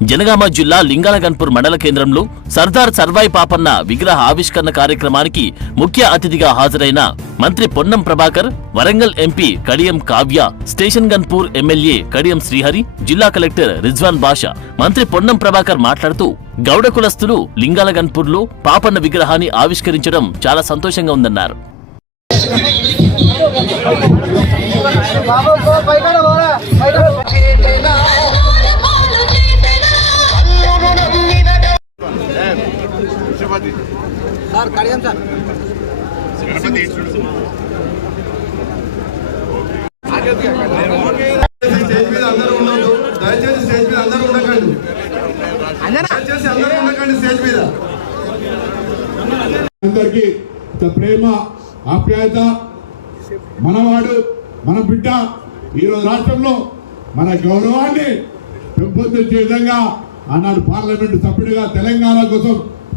జనగామ జిల్లా లింగాలగన్పూర్ మండల కేంద్రంలో సర్దార్ సర్వాయి పాపన్న విగ్రహ ఆవిష్కరణ కార్యక్రమానికి ముఖ్య అతిథిగా హాజరైన మంత్రి Ponnam Prabhakar Warangal MP Kadiyam Kavya station Ghanpur MLA Kadiyam Srihari జిల్లా కలెక్టర్ రిజ్వాన్ బాషా మంత్రి పొన్నం ప్రభాకర్ మాట్లాడుతూ గౌడ కులస్తులు లింగాలగన్పూర్లో పాపన్న విగ్రహాన్ని ఆవిష్కరించడం చాలా సంతోషంగా ఉందన్నారు. Sir Kadiyam sir. స్టేజ్ మీద అందరూ ఉండదు దయచేసి స్టేజ్ మీద అందరూ ఉండకండి. దయచేసి అందరూ ఉండకండి స్టేజ్ మీద. అందరికి ప్రేమ ఆప్యాయత మనవాడు మన బిడ్డ ఈరోజు రాష్ట్రంలో మన గౌరవాన్ని పెంపొందించే విధంగా ఆనాడు పార్లమెంటు సభ్యుడిగా తెలంగాణ కోసం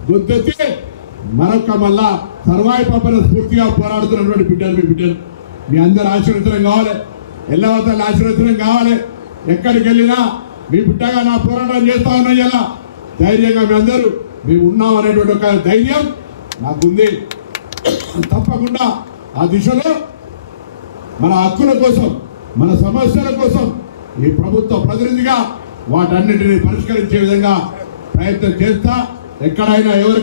గొంతెత్తి మరొక మళ్ళా సర్వాయి పంపన స్ఫూర్తిగా పోరాడుతున్నటువంటి బిడ్డలు మీ బిడ్డలు. మీ అందరు ఆశీర్వచనం కావాలి. ఎల్లవతల ఆశీర్వచనం కావాలి. ఎక్కడికి వెళ్ళినా మీ బిడ్డగా నా పోరాటం చేస్తా ఉన్నా ఇలా. ధైర్యంగా మీ అందరూ మేము ఉన్నాం అనేటువంటి ఒక ధైర్యం నాకుంది. తప్పకుండా ఆ దిశలో మన హక్కుల కోసం మన సమస్యల కోసం ఈ ప్రభుత్వ ప్రతినిధిగా వాటన్నిటిని పరిష్కరించే విధంగా ప్రయత్నం చేస్తా. ఎక్కడైనా ఎవరు